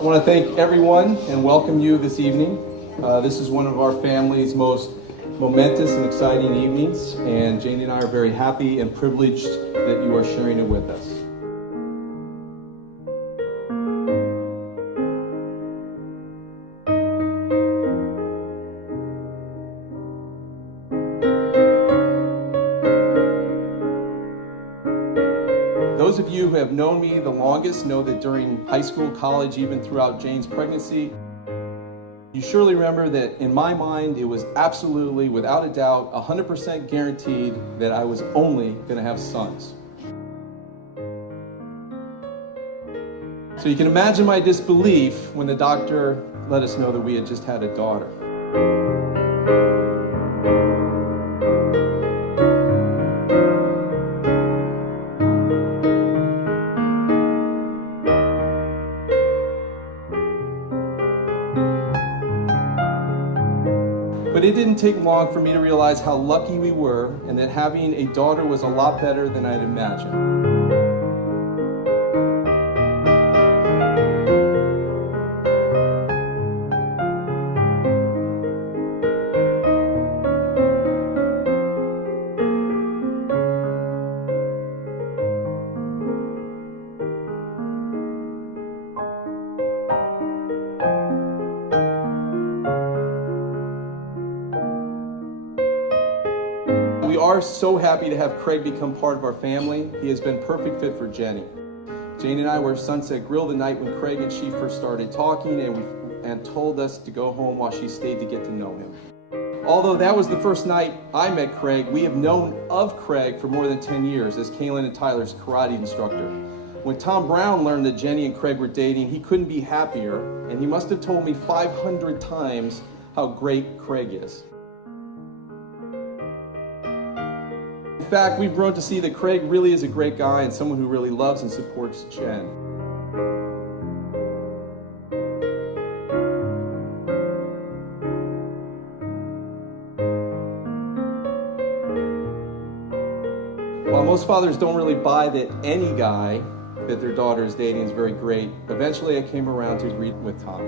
I want to thank everyone and welcome you this evening. This is one of our family's most momentous and exciting evenings, and Janie and I are very happy and privileged that you are sharing it with us. Those of you who have known me the longest know that during high school, college, even throughout Jane's pregnancy, you surely remember that in my mind, it was absolutely, without a doubt, 100% guaranteed that I was only going to have sons. So you can imagine my disbelief when the doctor let us know that we had just had a daughter. But it didn't take long for me to realize how lucky we were and that having a daughter was a lot better than I'd imagined. We are so happy to have Craig become part of our family. He has been perfect fit for Jenny. Jane and I were at Sunset Grill the night when Craig and she first started talking and told us to go home while she stayed to get to know him. Although that was the first night I met Craig, we have known of Craig for more than 10 years as Kaylin and Tyler's karate instructor. When Tom Brown learned that Jenny and Craig were dating, he couldn't be happier, and he must have told me 500 times how great Craig is. In fact, we've grown to see that Craig really is a great guy and someone who really loves and supports Jen. While most fathers don't really buy that any guy that their daughter is dating is very great, eventually I came around to agree with Tom.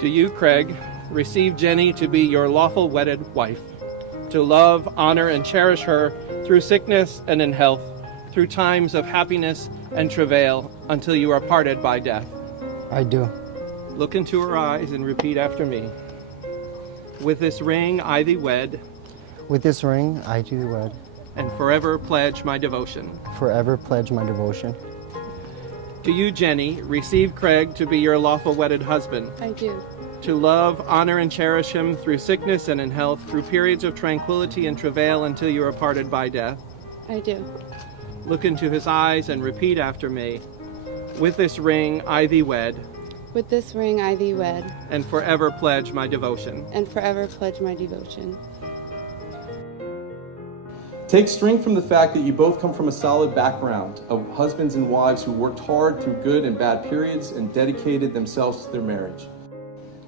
Do you, Craig, receive Jenny to be your lawful wedded wife, to love, honor, and cherish her through sickness and in health, through times of happiness and travail, until you are parted by death? I do. Look into her eyes and repeat after me. With this ring I thee wed, With this ring I do thee wed, and forever pledge my devotion. forever pledge my devotion. To you, Jenny, receive Craig to be your lawful wedded husband, I do. to love, honor, and cherish him through sickness and in health, through periods of tranquility and travail until you are parted by death. I do. Look into his eyes and repeat after me. With this ring I thee wed, With this ring I thee wed, and forever pledge my devotion. and forever pledge my devotion. Take strength from the fact that you both come from a solid background of husbands and wives who worked hard through good and bad periods and dedicated themselves to their marriage.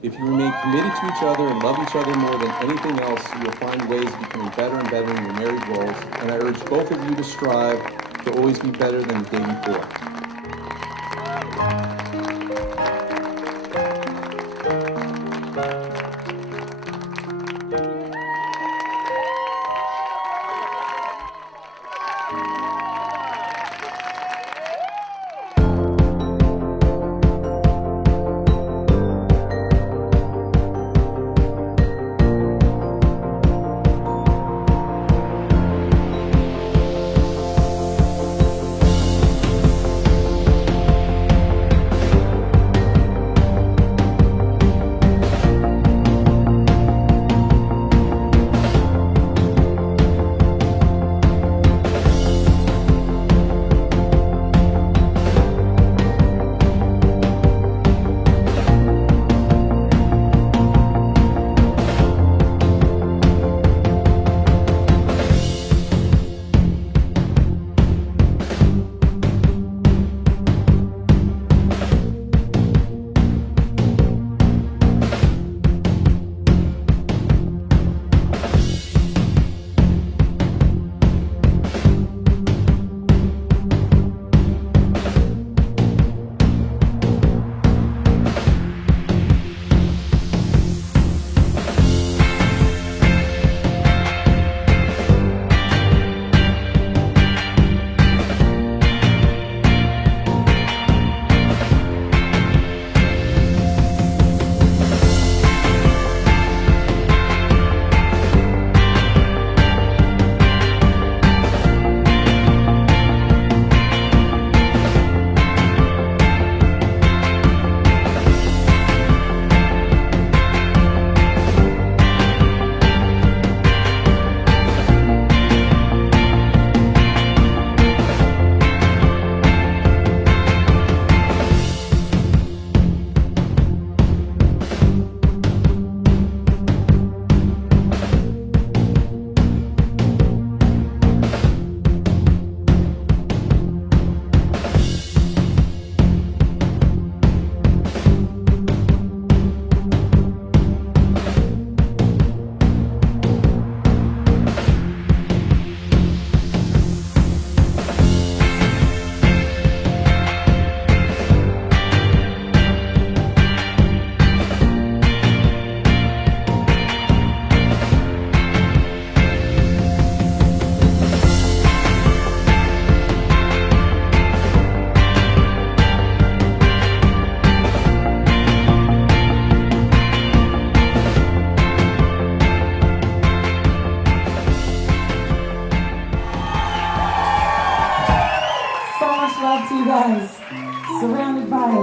If you remain committed to each other and love each other more than anything else, you will find ways of becoming better and better in your married roles, and I urge both of you to strive to always be better than the day before. job to you guys. Surrounded by it.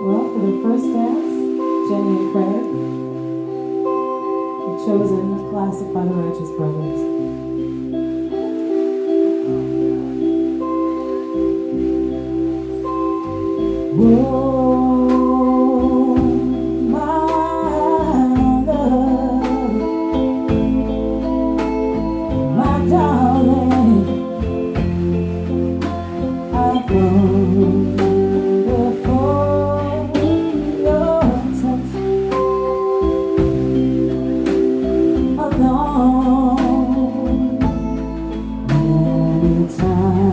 Well, for their first dance, Jenny and Craig have chosen a classic by the Righteous Brothers. Oh, my love, my darling, I've wondered for your touch alone many times.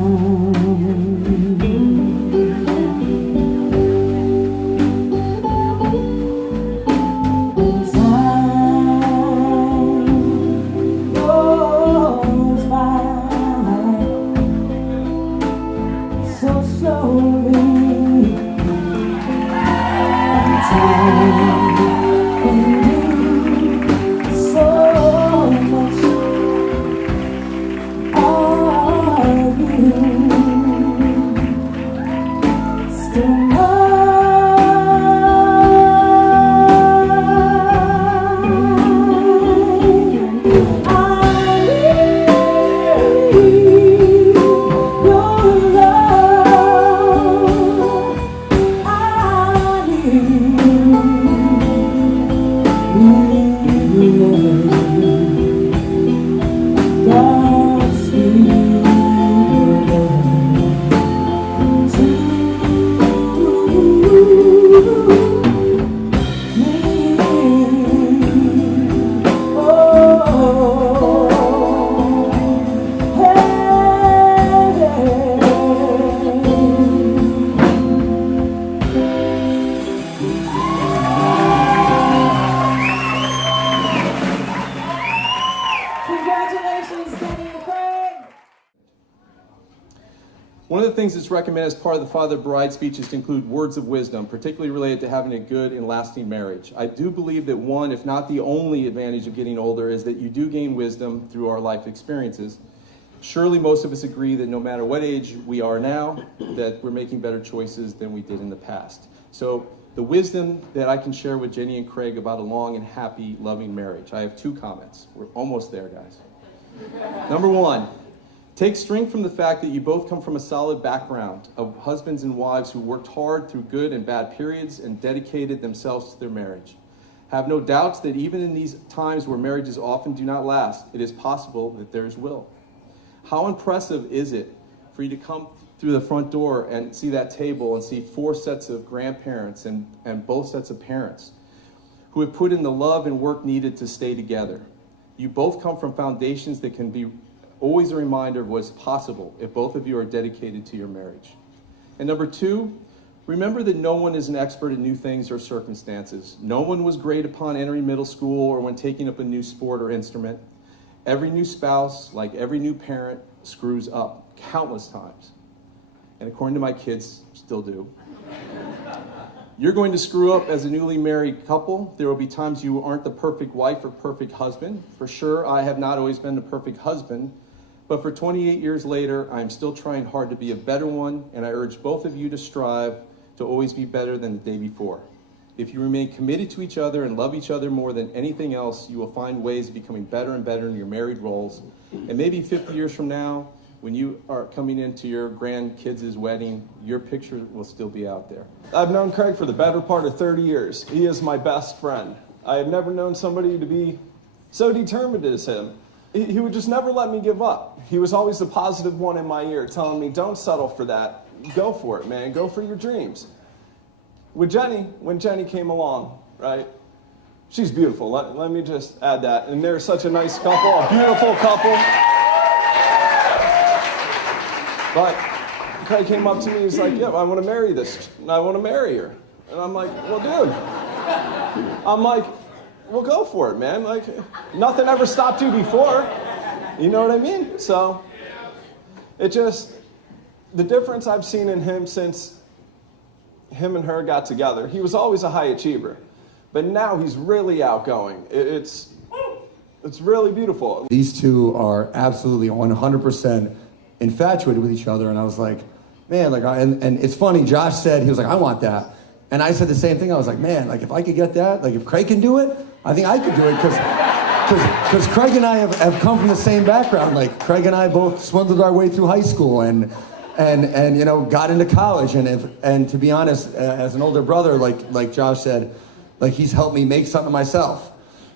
One of the things that's recommended as part of the father bride speech is to include words of wisdom, particularly related to having a good and lasting marriage. I do believe that one, if not the only advantage of getting older, is that you do gain wisdom through our life experiences. Surely most of us agree that no matter what age we are now, that we're making better choices than we did in the past. So the wisdom that I can share with Jenny and Craig about a long and happy, loving marriage. I have 2 comments. We're almost there, guys. Number 1. Take strength from the fact that you both come from a solid background of husbands and wives who worked hard through good and bad periods and dedicated themselves to their marriage. Have no doubts that even in these times where marriages often do not last, it is possible that theirs will. How impressive is it for you to come through the front door and see that table and see 4 sets of grandparents and both sets of parents who have put in the love and work needed to stay together. You both come from foundations that can be always a reminder of what's possible if both of you are dedicated to your marriage. And number 2, remember that no one is an expert in new things or circumstances. No one was great upon entering middle school or when taking up a new sport or instrument. Every new spouse, like every new parent, screws up countless times. And according to my kids, still do. You're going to screw up as a newly married couple. There will be times you aren't the perfect wife or perfect husband. For sure, I have not always been the perfect husband. But for 28 years later, I'm still trying hard to be a better one, and I urge both of you to strive to always be better than the day before. If you remain committed to each other and love each other more than anything else, you will find ways of becoming better and better in your married roles. And maybe 50 years from now, when you are coming into your grandkids' wedding, your picture will still be out there. I've known Craig for the better part of 30 years. He is my best friend. I have never known somebody to be so determined as him. He would just never let me give up. He was always the positive one in my ear, telling me, don't settle for that. Go for it, man. Go for your dreams. With Jenny, when Jenny came along, right, she's beautiful. Let me just add that. And they're such a nice couple, a beautiful couple. But Craig came up to me, he's like, yeah, I want to marry this. I want to marry her. And I'm like, well, dude. Well, go for it, man. Like, nothing ever stopped you before. You know what I mean? So, it just, the difference I've seen in him since him and her got together, he was always a high achiever. But now he's really outgoing. It's really beautiful. These two are absolutely 100% infatuated with each other. And I was like, man, like, and it's funny, Josh said, he was like, I want that. And I said the same thing. I was like, man, like if I could get that, like if Craig can do it, I think I could do it, because Craig and I have come from the same background. Like Craig and I both swindled our way through high school and you know, got into college. And to be honest, as an older brother, like Josh said, like he's helped me make something myself.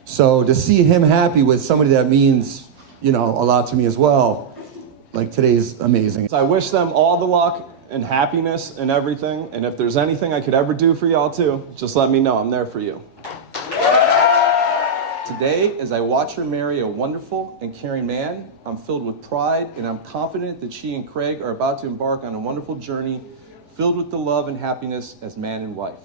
So to see him happy with somebody that means, you know, a lot to me as well, like today's amazing. So I wish them all the luck and happiness and everything. And if there's anything I could ever do for y'all too, just let me know. I'm there for you. Today, as I watch her marry a wonderful and caring man, I'm filled with pride, and I'm confident that she and Craig are about to embark on a wonderful journey filled with the love and happiness as man and wife.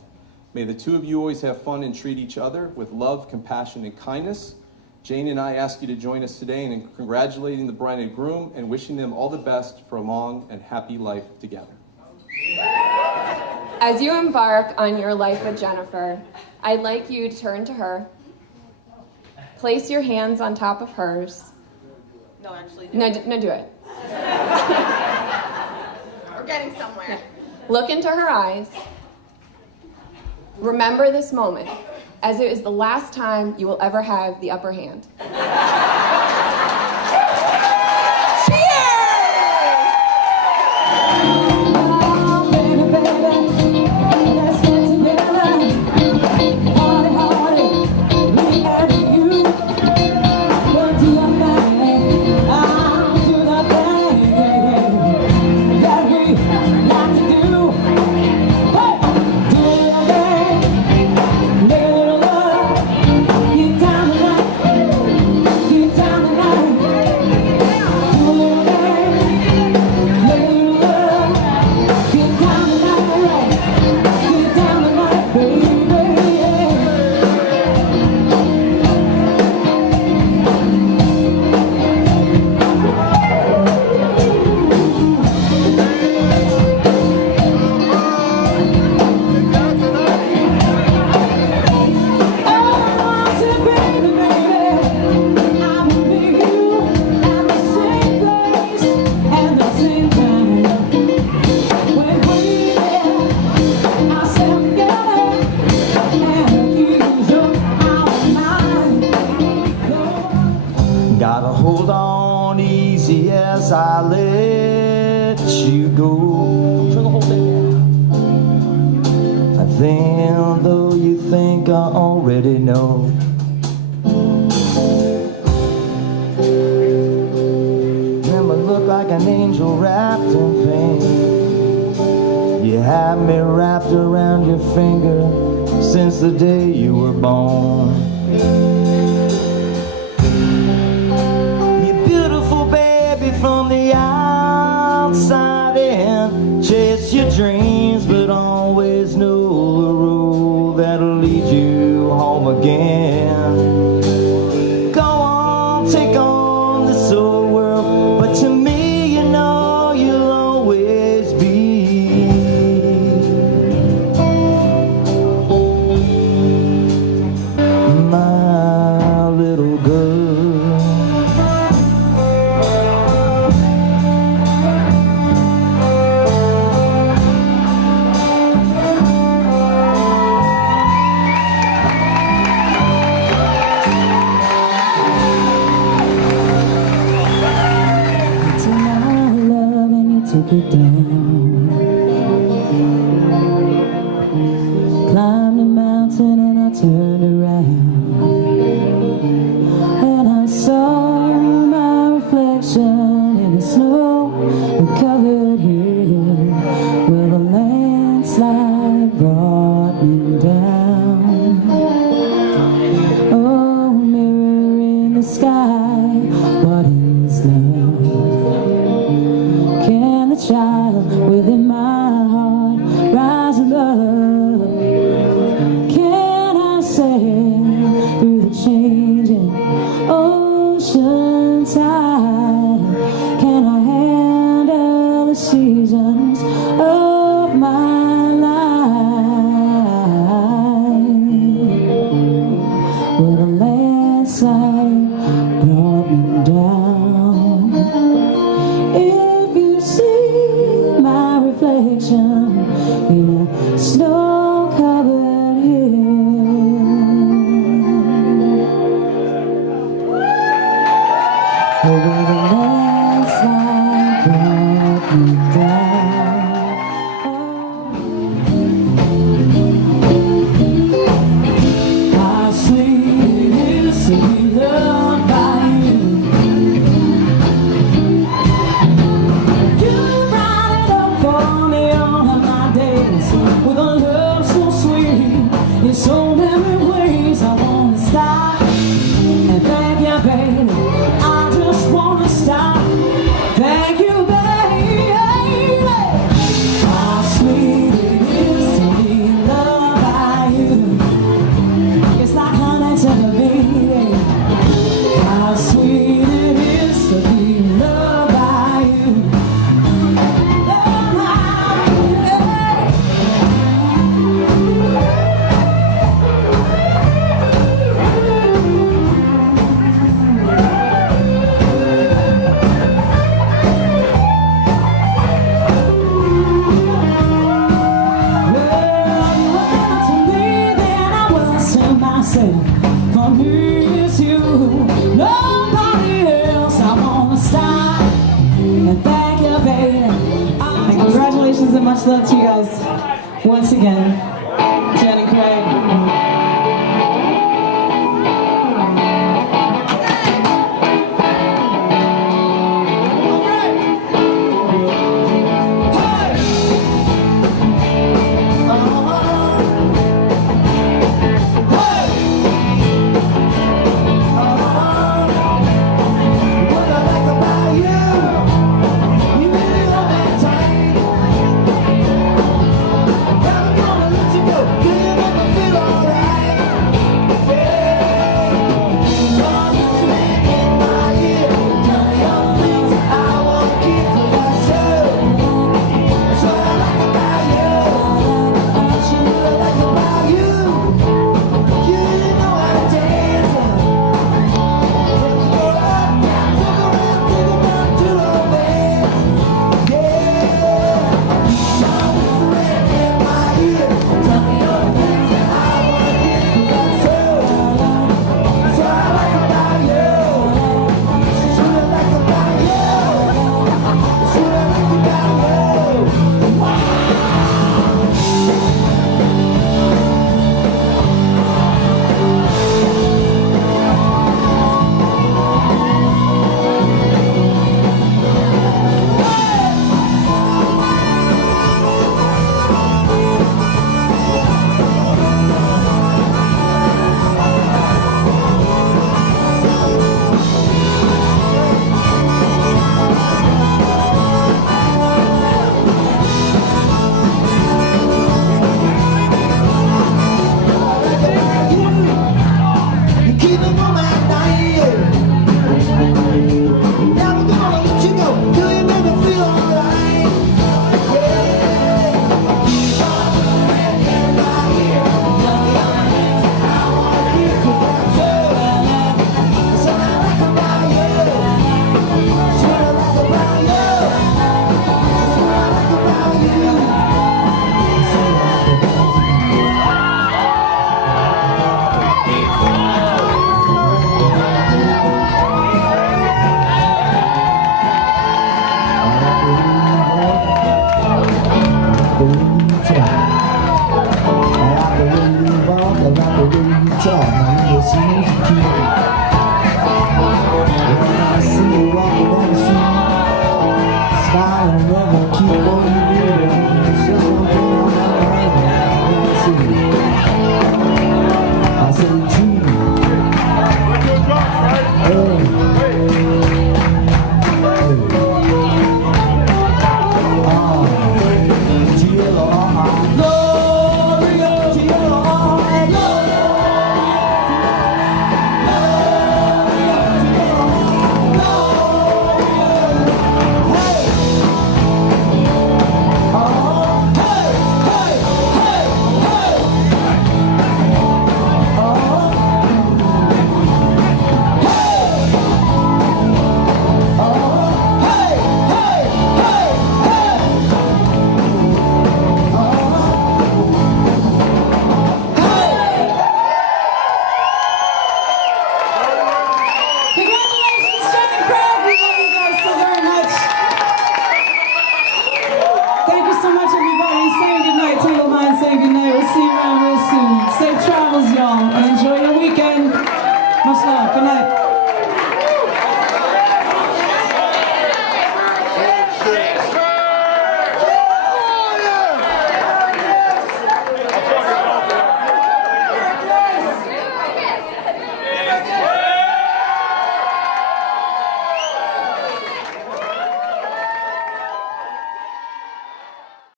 May the two of you always have fun and treat each other with love, compassion, and kindness. Jane and I ask you to join us today in congratulating the bride and groom and wishing them all the best for a long and happy life together. As you embark on your life with Jennifer, I'd like you to turn to her. Place your hands on top of hers. No, actually. No, do it. We're getting somewhere. Look into her eyes. Remember this moment, as it is the last time you will ever have the upper hand. Gotta hold on easy as I let you go. I think though you think I already know. Remember, look like an angel wrapped in pain. You had me wrapped around your finger since the day you were born. From the outside in, chase your dreams, but always know the road that'll lead you home again. Go on, take on this old world, but to me, you know you'll always be my little girl. Took it down, climbed a mountain and I turned around, and I saw my reflection in the snow-covered hill, where the landslide brought me down. Oh, mirror in the sky, what is love? Can the child or will the landslide brought me down? How sweet it is to be loved by you. You brought it up for me all of my days with a love so sweet in so many ways. I wanna stop and thank you, baby. I just wanna stop. Thank you, baby. How sweet it is to be loved by you. It's like honey to the bee. How sweet it is to be loved by you. Love by you. For me it's you, nobody else. I wanna stop and thank you, baby. And congratulations and much love to you guys once again.